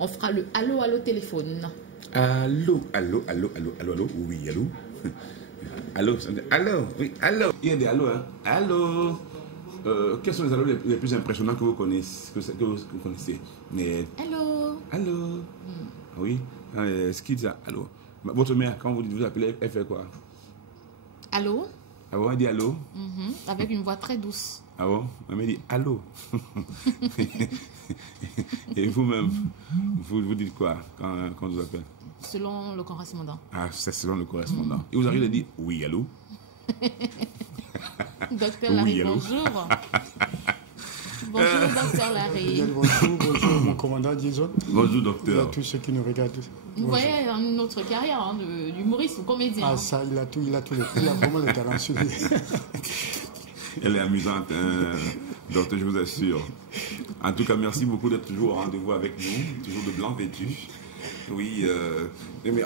On fera le allô, allô téléphone. Allô, allô, allô, allô, allô, allô, oui, allô. Allô, allô, oui, allô. Il y a des allô, hein. Allô. Quels sont les allô les plus impressionnants que vous connaissez, que vous connaissez? Mais... Allô. Allô. Oui. Ce qu'il dit, allô. Votre mère, quand vous appelez, elle fait quoi? Allô. Ah bon, elle dit allô? Avec une voix très douce. Ah bon? Elle me dit allô. Et vous-même, vous dites quoi quand vous appelez? Selon le correspondant. Ah, c'est selon le correspondant. Et vous arrivez à dire oui, allô? Docteur Larry, oui, allô? bonjour. Bonjour, docteur Larry. Bonjour, bonjour, mon commandant Jason. Bonjour, docteur. À tous ceux qui nous regardent. Vous voyez une autre carrière d'humoriste ou comédien. Ah, ça, il a tout, il a vraiment le talent sur lui. Elle est amusante, hein, docteur, je vous assure. En tout cas, merci beaucoup d'être toujours au rendez-vous avec nous, toujours de blanc vêtu. Oui, mais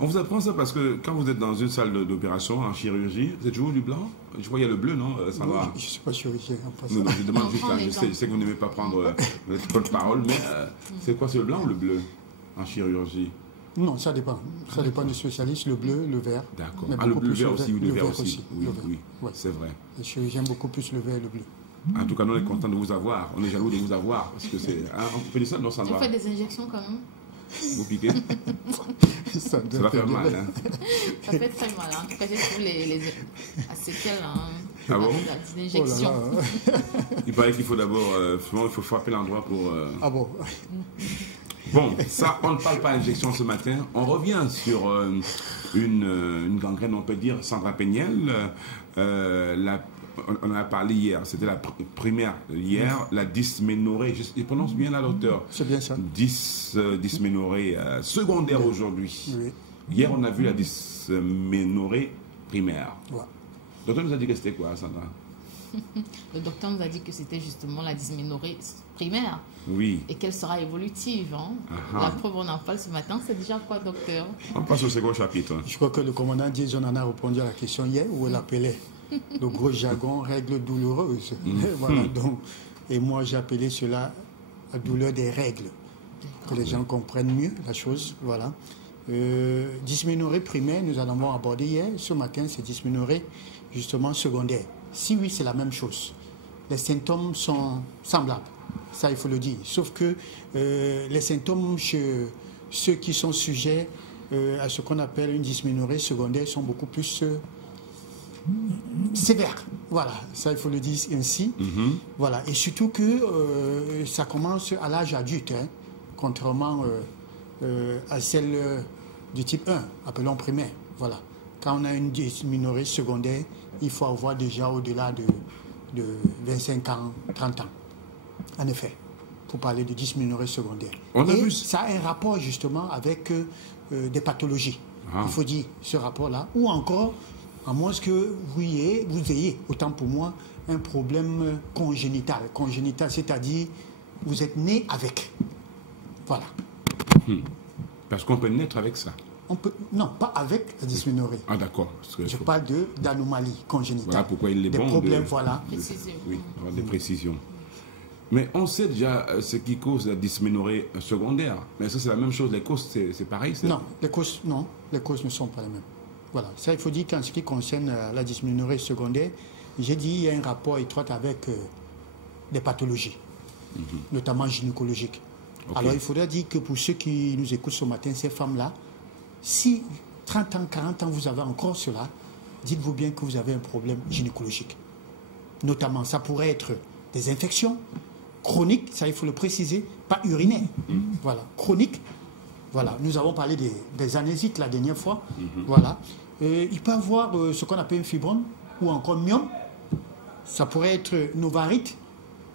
on vous apprend ça parce que quand vous êtes dans une salle d'opération en chirurgie, c'est toujours du blanc. Je crois qu'il y a le bleu, non, Sandra? Non, je ne suis pas chirurgien en passant. Non, je demande juste là, je sais que vous n'aimez pas prendre votre parole, mais c'est quoi, c'est le blanc ou le bleu en chirurgie? Non, ça dépend. Ça dépend du spécialiste, le bleu, le vert. D'accord. Ah, le vert aussi, oui, le vert aussi. Oui, oui, ouais. C'est vrai. J'aime beaucoup plus le vert et le bleu. En tout cas, nous, on est content de vous avoir. On est jaloux de vous avoir. Parce que c'est. Hein, on peut dire ça, non, Sandra? Vous faites des injections quand même? Vous piquez? Ça va faire mal, hein? Ça fait très mal, hein. En tout cas, j'ai trouvé les séquelles, hein. Ah bon? Des injections. Oh là là. Il paraît qu'il faut d'abord. Il faut frapper l'endroit pour. Ah bon? Bon, ça, on ne parle pas injection ce matin. On revient sur une gangrène, on peut dire, Sandra Péniel. On en a parlé hier, c'était la primaire hier, la dysménorrhée. Je prononce bien là, docteur? C'est bien ça. Dysménorrhée secondaire aujourd'hui. Oui. Hier, on a vu la dysménorrhée primaire. Ouais. Le docteur nous a dit que c'était quoi, Sandra? Le docteur nous a dit que c'était justement la dysménorrhée primaire. Oui. Et qu'elle sera évolutive. Hein. La preuve, on en parle ce matin. C'est déjà quoi, docteur? On passe au second chapitre. Je crois que le commandant Jason en a répondu à la question hier, où elle appelait le gros jargon règles douloureuses. Voilà, donc, et moi, j'ai appelé cela la douleur des règles. Que les gens comprennent mieux la chose. Voilà. Dysménorrhée primaire, nous en avons abordé hier. Ce matin, c'est dysménorrhée justement secondaire. Si oui, c'est la même chose. Les symptômes sont semblables. Ça, il faut le dire. Sauf que les symptômes chez ceux qui sont sujets à ce qu'on appelle une dysménorrhée secondaire sont beaucoup plus sévères. Voilà, ça, il faut le dire ainsi. Voilà. Et surtout que ça commence à l'âge adulte, hein, contrairement à celle du type 1, appelons primaire. Voilà. Quand on a une dysménorrhée secondaire, il faut avoir déjà au-delà de 25 ans, 30 ans. En effet, pour parler de dysménorrhée secondaire. Et ça a un rapport justement avec des pathologies. Il faut dire ce rapport-là. Ou encore, à moins que vous ayez, autant pour moi, un problème congénital. Congénital, c'est-à-dire vous êtes né avec. Voilà. Parce qu'on peut naître avec ça. Non, pas avec la dysménorrhée. Ah d'accord. Je parle d'anomalie congénitale. Voilà pourquoi il est des bon problèmes, voilà. Oui, avoir des précisions. Mais on sait déjà ce qui cause la dysménorrhée secondaire. Mais ça, c'est la même chose. Les causes, c'est pareil? Non, les causes ne sont pas les mêmes. Voilà. Ça, il faut dire qu'en ce qui concerne la dysménorrhée secondaire, j'ai dit qu'il y a un rapport étroit avec des pathologies, notamment gynécologiques. Okay. Alors, il faudrait dire que pour ceux qui nous écoutent ce matin, ces femmes-là, si 30 ans, 40 ans, vous avez encore cela, dites-vous bien que vous avez un problème gynécologique. Notamment, ça pourrait être des infections chroniques, ça il faut le préciser, pas urinaires. Voilà, chroniques. Voilà, nous avons parlé des anésites la dernière fois. Voilà. Il peut y avoir ce qu'on appelle un fibrome ou encore myome. Ça pourrait être une ovarite,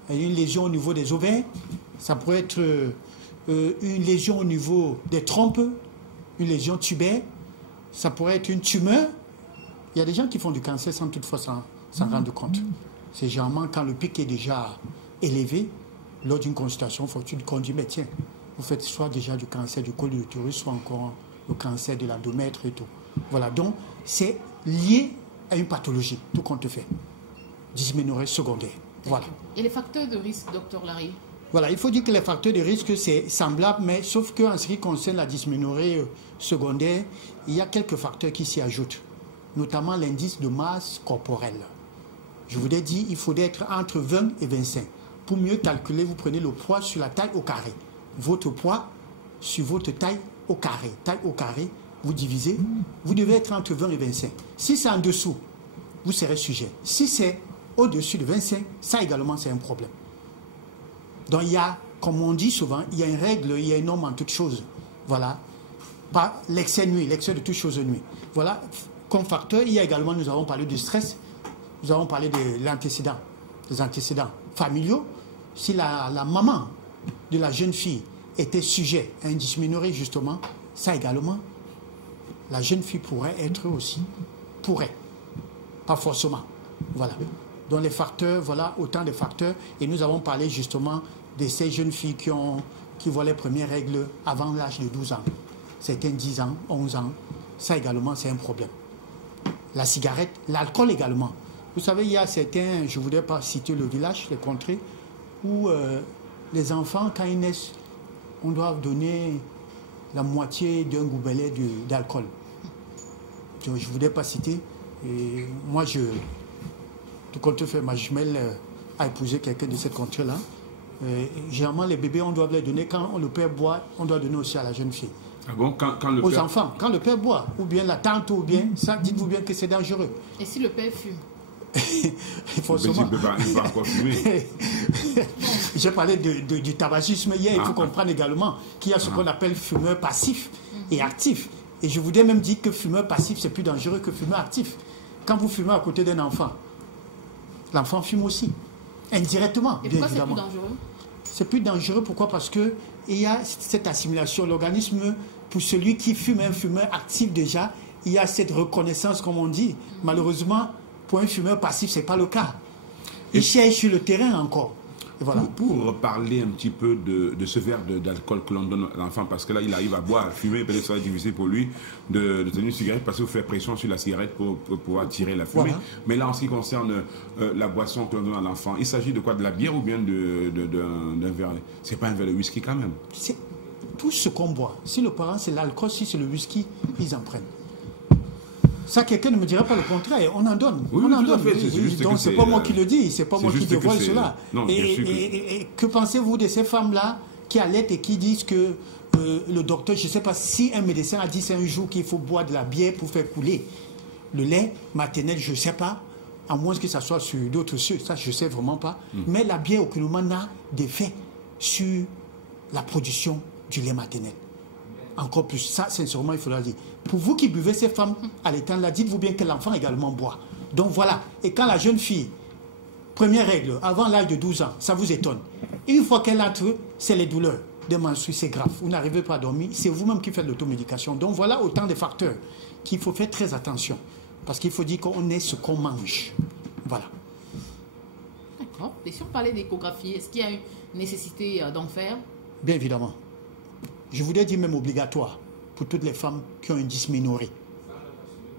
une lésion au niveau des ovaires. Ça pourrait être une lésion au niveau des trompes, une lésion tubaire. Ça pourrait être une tumeur. Il y a des gens qui font du cancer sans toutefois s'en rendre compte. C'est généralement quand le pic est déjà élevé, lors d'une consultation fortuite, qu'on dit, mais tiens, vous faites soit déjà du cancer du col de l'utérus, soit encore le cancer de l'endomètre et tout. Voilà, donc c'est lié à une pathologie, tout compte fait. Dysménorrhée secondaire. Voilà. Et les facteurs de risque, docteur Larry? Voilà, il faut dire que les facteurs de risque, c'est semblable, mais sauf qu'en ce qui concerne la dysménorrhée secondaire, il y a quelques facteurs qui s'y ajoutent, notamment l'indice de masse corporelle. Je vous ai dit, il faudrait être entre 20 et 25. Pour mieux calculer, vous prenez le poids sur la taille au carré. Votre poids sur votre taille au carré. Taille au carré, vous divisez, vous devez être entre 20 et 25. Si c'est en dessous, vous serez sujet. Si c'est au-dessus de 25, ça également, c'est un problème. Donc il y a, comme on dit souvent, il y a une règle, il y a une norme en toutes choses. Voilà. Pas l'excès nuit, l'excès de toutes choses nuit. Voilà. Comme facteur, il y a également, nous avons parlé du stress, nous avons parlé de l'antécédent, des antécédents familiaux. Si la maman de la jeune fille était sujet à une dysménorrhée, justement, ça également, la jeune fille pourrait être aussi, pourrait, pas forcément. Voilà. Donc les facteurs, voilà autant de facteurs. Et nous avons parlé justement de ces jeunes filles qui voient les premières règles avant l'âge de 12 ans. Certains 10 ans, 11 ans. Ça également, c'est un problème. La cigarette, l'alcool également. Vous savez, il y a certains, je ne voudrais pas citer le village, les contrées, où les enfants, quand ils naissent, on doit donner la moitié d'un gobelet d'alcool. Je ne voudrais pas citer. Et moi, tout compte fait, ma jumelle a épousé quelqu'un de cette contrée-là. Généralement, les bébés, on doit les donner. Quand le père boit, on doit donner aussi à la jeune fille. Ah bon, quand le aux père... enfants, quand le père boit, ou bien la tante, ou bien ça, dites-vous bien que c'est dangereux. Et si le père fume? Forcément. Il va encore fumer. J'ai parlé du tabagisme hier. Il faut comprendre également qu'il y a ce qu'on appelle fumeur passif et actif. Et je voudrais même dire que fumeur passif, c'est plus dangereux que fumeur actif. Quand vous fumez à côté d'un enfant, l'enfant fume aussi, indirectement, et bien évidemment. évidemment. C'est plus dangereux? C'est plus dangereux, pourquoi? Parce qu'il y a cette assimilation. L'organisme, pour celui qui fume, un fumeur actif déjà, il y a cette reconnaissance, comme on dit. Malheureusement, pour un fumeur passif, ce n'est pas le cas. Il cherche sur le terrain encore. Et voilà. Pour parler un petit peu de ce verre d'alcool que l'on donne à l'enfant, parce que là, il arrive à boire, à fumer, peut-être que ça va être difficile pour lui de tenir une cigarette parce qu'il faut faire pression sur la cigarette pour pouvoir tirer la fumée. Voilà. Mais là, en ce qui concerne la boisson que l'on donne à l'enfant, il s'agit de quoi? De la bière ou bien d'un verre? C'est pas un verre de whisky quand même? C'est tout ce qu'on boit. Si le parent, c'est l'alcool, si c'est le whisky, ils en prennent. Ça, quelqu'un ne me dirait pas le contraire. On en donne. Oui, on en donne. Donc, c'est pas moi qui le dis. C'est pas moi qui dévoile cela. Non, et que pensez-vous de ces femmes-là qui allaitent et qui disent que le docteur, je ne sais pas si un médecin a dit c'est un jour qu'il faut boire de la bière pour faire couler le lait maternel, je ne sais pas. À moins que ça soit sur d'autres cieux. Ça, je ne sais vraiment pas. Mais la bière, aucunement, n'a d'effet sur la production du lait maternel. Encore plus, ça, sincèrement, il faudra dire. Pour vous qui buvez ces femmes allaitantes-là, dites-vous bien que l'enfant également boit. Donc voilà. Et quand la jeune fille, première règle, avant l'âge de 12 ans, ça vous étonne. Une fois qu'elle entre, c'est les douleurs des menstrues, c'est grave. Vous n'arrivez pas à dormir, c'est vous-même qui faites l'automédication. Donc voilà autant de facteurs qu'il faut faire très attention. Parce qu'il faut dire qu'on est ce qu'on mange. Voilà. D'accord. Et si on parlait d'échographie, est-ce qu'il y a une nécessité d'en faire? Bien évidemment. Je voudrais dire même obligatoire pour toutes les femmes qui ont une dysménorrhée.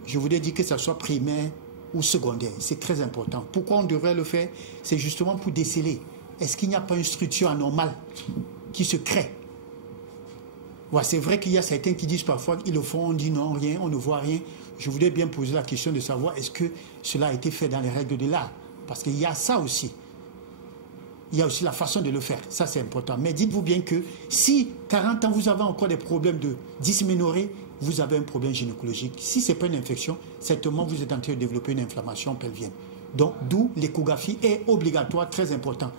Je voudrais dire que ça soit primaire ou secondaire. C'est très important. Pourquoi on devrait le faire? C'est justement pour déceler. Est-ce qu'il n'y a pas une structure anormale qui se crée? Ouais, c'est vrai qu'il y a certains qui disent parfois qu'ils le font, on dit non, rien, on ne voit rien. Je voudrais bien poser la question de savoir est-ce que cela a été fait dans les règles de l'art? Parce qu'il y a ça aussi. Il y a aussi la façon de le faire. Ça, c'est important. Mais dites-vous bien que si 40 ans, vous avez encore des problèmes de dysménorrhée, vous avez un problème gynécologique. Si ce n'est pas une infection, certainement, vous êtes en train de développer une inflammation pelvienne. Donc, d'où l'échographie est obligatoire, très important.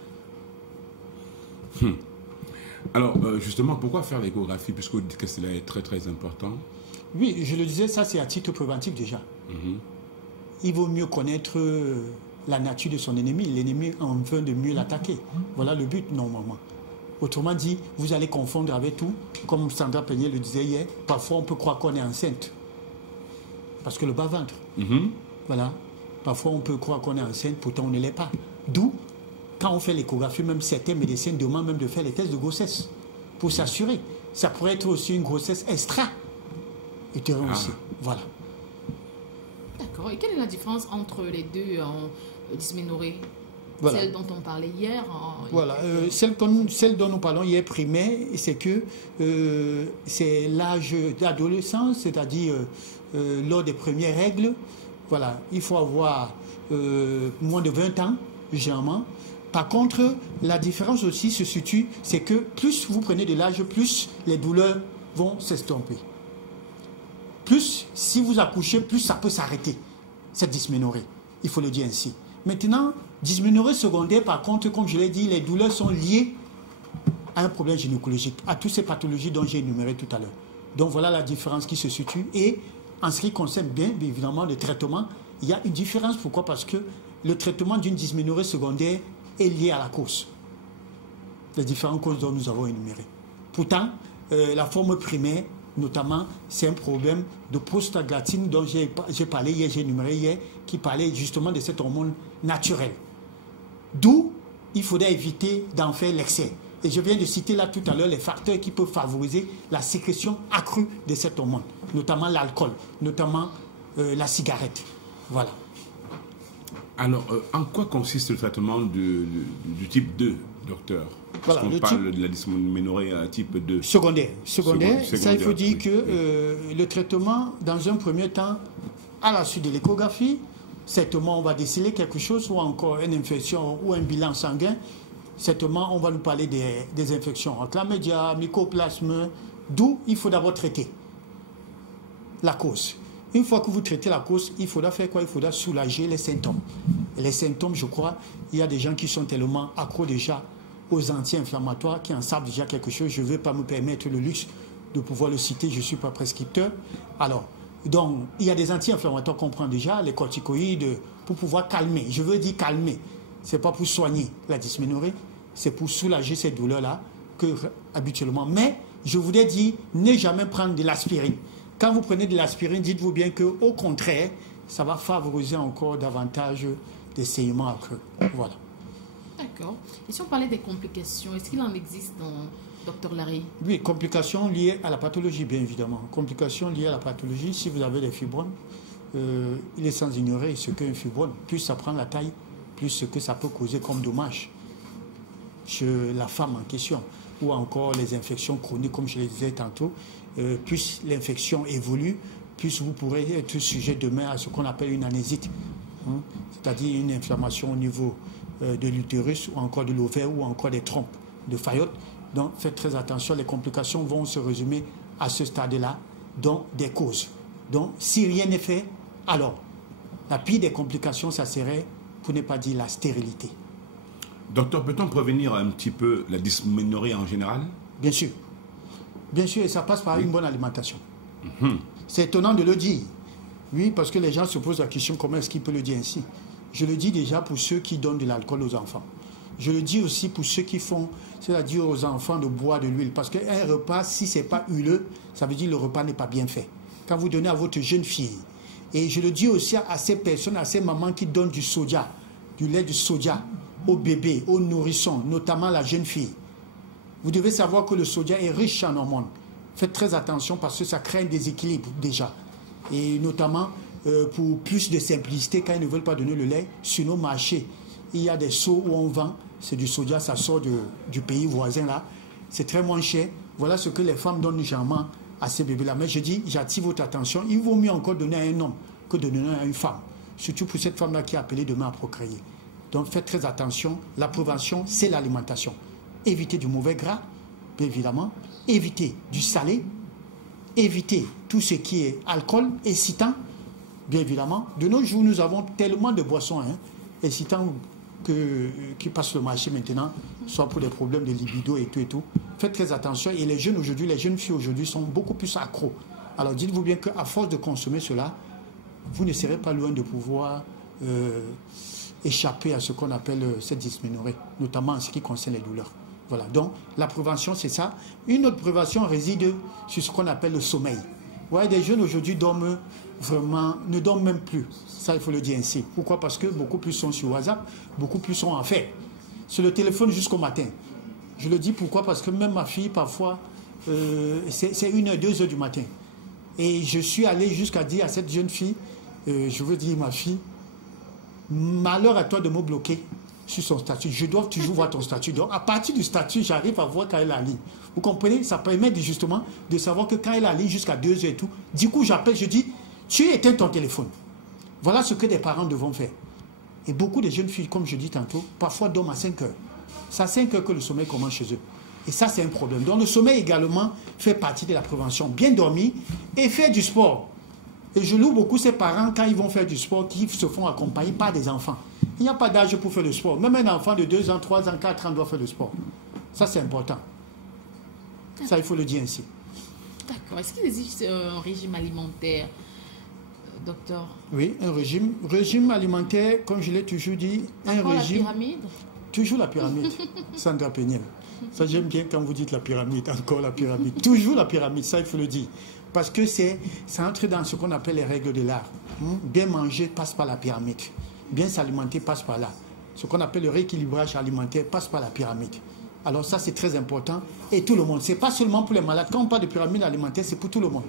Alors, justement, pourquoi faire l'échographie? Puisque vous dites que cela est très, très important. Oui, je le disais, ça, c'est à titre préventif déjà. Il vaut mieux connaître la nature de son ennemi. L'ennemi en veut de mieux l'attaquer. Voilà le but, normalement. Autrement dit, vous allez confondre avec tout. Comme Sandra Peignet le disait hier, parfois on peut croire qu'on est enceinte. Parce que le bas-ventre. Voilà. Parfois on peut croire qu'on est enceinte, pourtant on ne l'est pas. D'où, quand on fait l'échographie, même certains médecins demandent même de faire les tests de grossesse. Pour s'assurer. Ça pourrait être aussi une grossesse extra-utérine aussi. Voilà. D'accord. Et quelle est la différence entre les deux dysménorrhées? Voilà. Celle dont on parlait hier. Voilà, celle dont nous parlons hier primaire, c'est que c'est l'âge d'adolescence, c'est-à-dire lors des premières règles. Voilà, il faut avoir moins de 20 ans, généralement. Par contre, la différence aussi se situe, c'est que plus vous prenez de l'âge, plus les douleurs vont s'estomper. Plus, si vous accouchez, plus ça peut s'arrêter, cette dysménorrhée. Il faut le dire ainsi. Maintenant, dysménorrhée secondaire, par contre, comme je l'ai dit, les douleurs sont liées à un problème gynécologique, à toutes ces pathologies dont j'ai énuméré tout à l'heure. Donc voilà la différence qui se situe. Et en ce qui concerne bien évidemment le traitement, il y a une différence. Pourquoi? Parce que le traitement d'une dysménorrhée secondaire est lié à la cause. Les différentes causes dont nous avons énumérées. Pourtant, la forme primaire, notamment, c'est un problème de prostaglandine dont j'ai parlé hier, j'ai énuméré hier, qui parlait justement de cet hormone naturel. D'où il faudrait éviter d'en faire l'excès. Et je viens de citer là tout à l'heure les facteurs qui peuvent favoriser la sécrétion accrue de cet hormone, notamment l'alcool, notamment la cigarette. Voilà. Alors, en quoi consiste le traitement du type 2, docteur? Voilà, on parle de la dysménorrhée type 2. Secondaire. Ça, il faut dire que le traitement, dans un premier temps, à la suite de l'échographie, certainement on va déceler quelque chose, ou encore une infection ou un bilan sanguin. Certainement, on va nous parler des infections chlamydia, mycoplasme, d'où il faut d'abord traiter la cause. Une fois que vous traitez la cause, il faudra faire quoi? Il faudra soulager les symptômes. Et les symptômes, je crois, il y a des gens qui sont tellement accros déjà aux anti-inflammatoires, qui en savent déjà quelque chose. Je ne vais pas me permettre le luxe de pouvoir le citer, je ne suis pas prescripteur. Alors, donc, il y a des anti-inflammatoires qu'on prend déjà, les corticoïdes, pour pouvoir calmer. Je veux dire calmer. Ce n'est pas pour soigner la dysménorrhée, c'est pour soulager ces douleurs-là, que habituellement. Mais, je voudrais dire, ne jamais prendre de l'aspirine. Quand vous prenez de l'aspirine, dites-vous bien qu'au contraire, ça va favoriser encore davantage des saignements accrus. Voilà. D'accord. Et si on parlait des complications, est-ce qu'il en existe dans Dr Larry? Oui, complications liées à la pathologie, bien évidemment. Complications liées à la pathologie, si vous avez des fibromes, il est sans ignorer ce qu'un fibrome, plus ça prend la taille, plus ce que ça peut causer comme dommage chez la femme en question, ou encore les infections chroniques, comme je le disais tantôt. Plus l'infection évolue, plus vous pourrez être sujet demain à ce qu'on appelle une anésite, c'est-à-dire une inflammation au niveau de l'utérus, ou encore de l'ovaire, ou encore des trompes de Fayot. Donc faites très attention, les complications vont se résumer à ce stade-là, donc des causes. Donc si rien n'est fait, alors la pire des complications, ça serait, pour ne pas dire la stérilité. Docteur, peut-on prévenir un petit peu la dysménorrhée en général? Bien sûr. Bien sûr, et ça passe par une bonne alimentation. C'est étonnant de le dire. Oui, parce que les gens se posent la question, comment est-ce qu'il peut le dire ainsi? Je le dis déjà pour ceux qui donnent de l'alcool aux enfants. Je le dis aussi pour ceux qui font, c'est-à-dire aux enfants de boire de l'huile. Parce qu'un repas, si ce n'est pas huileux, ça veut dire que le repas n'est pas bien fait. Quand vous donnez à votre jeune fille, et je le dis aussi à ces personnes, à ces mamans qui donnent du soja, du lait de soja aux bébés, aux nourrissons, notamment la jeune fille. Vous devez savoir que le soja est riche en hormones. Faites très attention parce que ça crée un déséquilibre déjà. Et notamment pour plus de simplicité, quand ils ne veulent pas donner le lait, sur nos marchés, il y a des seaux où on vend, c'est du soja, ça sort du pays voisin là. C'est très moins cher. Voilà ce que les femmes donnent généralement à ces bébés-là. Mais je dis, j'attire votre attention, il vaut mieux encore donner à un homme que de donner à une femme. Surtout pour cette femme-là qui est appelée demain à procréer. Donc faites très attention. La prévention, c'est l'alimentation. Évitez du mauvais gras, bien évidemment. Évitez du salé. Évitez tout ce qui est alcool, excitant, bien évidemment. De nos jours, nous avons tellement de boissons excitants qui passent le marché maintenant, soit pour des problèmes de libido et tout et tout. Faites très attention. Et les jeunes aujourd'hui, les jeunes filles aujourd'hui sont beaucoup plus accros. Alors dites-vous bien qu'à force de consommer cela, vous ne serez pas loin de pouvoir échapper à ce qu'on appelle cette dysménorrhée, notamment en ce qui concerne les douleurs. Voilà, donc la prévention, c'est ça. Une autre prévention réside sur ce qu'on appelle le sommeil. Vous voyez, des jeunes aujourd'hui dorment vraiment, ne dorment même plus. Ça, il faut le dire ainsi. Pourquoi? Parce que beaucoup plus sont sur WhatsApp, beaucoup plus sont en fait sur le téléphone jusqu'au matin. Je le dis pourquoi? Parce que même ma fille, parfois, c'est 1h, 2h du matin. Et je suis allé jusqu'à dire à cette jeune fille, je veux dire ma fille, malheur à toi de me bloquer sur son statut. Je dois toujours voir ton statut. Donc, à partir du statut, j'arrive à voir quand elle est en ligne. Vous comprenez? Ça permet justement de savoir que quand elle est en ligne jusqu'à 2 heures et tout, du coup, j'appelle, je dis, tu éteins ton téléphone. Voilà ce que des parents devront faire. Et beaucoup de jeunes filles, comme je dis tantôt, parfois dorment à 5 heures. C'est à 5 heures que le sommeil commence chez eux. Et ça, c'est un problème. Donc, le sommeil également fait partie de la prévention. Bien dormir et faire du sport. Et je loue beaucoup ces parents quand ils vont faire du sport, qui se font accompagner par des enfants. Il n'y a pas d'âge pour faire le sport. Même un enfant de 2 ans, 3 ans, 4 ans doit faire le sport. Ça, c'est important. Ça, il faut le dire ainsi. D'accord. Est-ce qu'il existe un régime alimentaire, docteur? Oui, un régime. Régime alimentaire, comme je l'ai toujours dit, un régime... la pyramide? Toujours la pyramide. Sandra Péniel. Ça, j'aime bien quand vous dites la pyramide, encore la pyramide. Toujours la pyramide, ça, il faut le dire. Parce que ça entre dans ce qu'on appelle les règles de l'art. Bien manger passe par la pyramide. Bien s'alimenter passe par là. Ce qu'on appelle le rééquilibrage alimentaire passe par la pyramide. Alors ça, c'est très important. Et tout le monde. Ce n'est pas seulement pour les malades. Quand on parle de pyramide alimentaire, c'est pour tout le monde.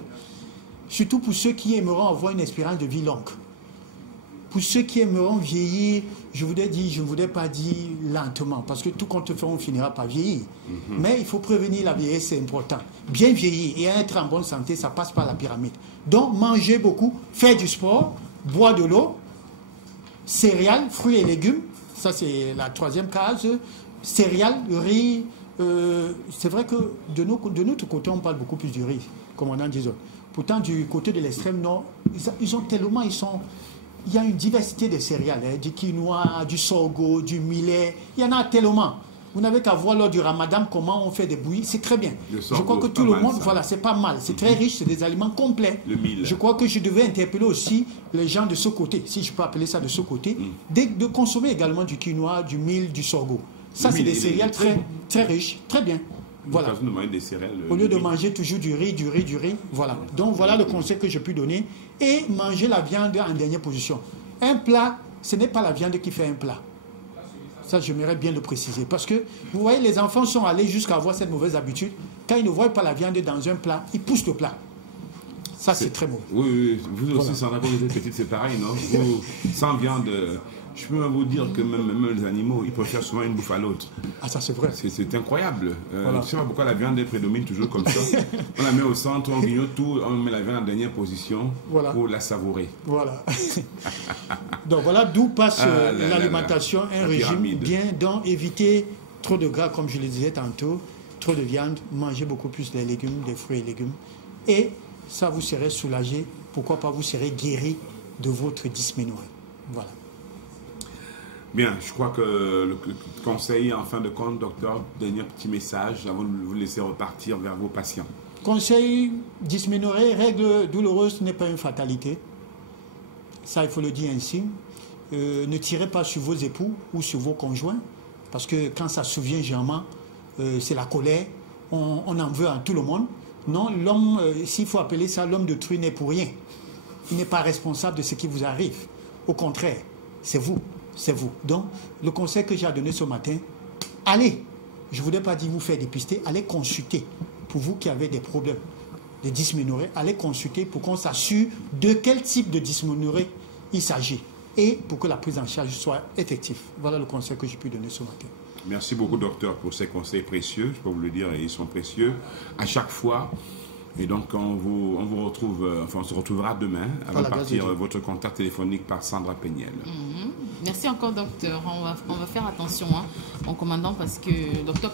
Surtout pour ceux qui aimeront avoir une espérance de vie longue. Pour ceux qui aimeront vieillir, je ne voudrais pas dire lentement, parce que tout compte fait, on finira par vieillir. Mais il faut prévenir la vieillesse, c'est important. Bien vieillir et être en bonne santé, ça passe par la pyramide. Donc, manger beaucoup, faire du sport, boire de l'eau, céréales, fruits et légumes, ça c'est la troisième case, céréales, riz. C'est vrai que de notre côté, on parle beaucoup plus du riz, comme on en dit. Pourtant, du côté de l'extrême nord, ils ont tellement, il y a une diversité de céréales, du quinoa, du sorgho, du millet, il y en a tellement. Vous n'avez qu'à voir lors du ramadan comment on fait des bouillies, c'est très bien. Je crois que tout le monde, voilà, c'est pas mal, c'est très riche, c'est des aliments complets. Le mil. Je crois que je devais interpeller aussi les gens de ce côté, si je peux appeler ça de ce côté, de consommer également du quinoa, du mil, du sorgho. Ça, c'est des céréales très riches, très bien. Voilà. Au lieu de manger toujours du riz, voilà. Donc voilà le conseil que je peux donner. Et manger la viande en dernière position. Un plat, ce n'est pas la viande qui fait un plat. Ça, j'aimerais bien le préciser. Parce que, vous voyez, les enfants sont allés jusqu'à avoir cette mauvaise habitude. Quand ils ne voient pas la viande dans un plat, ils poussent le plat. Ça, c'est très mauvais. Oui. Vous aussi, sans rapport aux petites, c'est pareil, non? Vous, sans viande... Je peux même vous dire que même les animaux, ils préfèrent souvent une bouffe à l'autre. Ah, ça c'est vrai. C'est incroyable. Voilà. Je ne sais pas pourquoi la viande prédomine toujours comme ça. On la met au centre, on grignote tout, on met la viande en dernière position pour la savourer. Voilà. Donc voilà d'où passe l'alimentation, un régime bien, donc éviter trop de gras, comme je le disais tantôt, trop de viande, manger beaucoup plus des légumes, des fruits et légumes. Et ça, vous serez soulagé. Pourquoi pas, vous serez guéri de votre dysménorrhée. Voilà. Bien, je crois que le conseil, en fin de compte, docteur, dernier petit message avant de vous laisser repartir vers vos patients. Conseil, dysménorrhée, règle douloureuse n'est pas une fatalité. Ça, il faut le dire ainsi. Ne tirez pas sur vos époux ou sur vos conjoints, parce que quand ça survient généralement, c'est la colère, on en veut à tout le monde. Non, l'homme, s'il faut appeler ça, l'homme de truie n'est pour rien. Il n'est pas responsable de ce qui vous arrive. Au contraire, c'est vous. C'est vous. Donc, le conseil que j'ai à donner ce matin, allez, je ne voudrais pas dire vous faire dépister, allez consulter. Pour vous qui avez des problèmes de dysménorrhée, allez consulter pour qu'on s'assure de quel type de dysménorrhée il s'agit et pour que la prise en charge soit effective. Voilà le conseil que j'ai pu donner ce matin. Merci beaucoup, docteur, pour ces conseils précieux. Je peux vous le dire, ils sont précieux à chaque fois. Et donc, on vous retrouve, on se retrouvera demain avant de partir votre contact téléphonique par Sandra Péniel. Merci encore, docteur. On va faire attention, en commandant, parce que docteur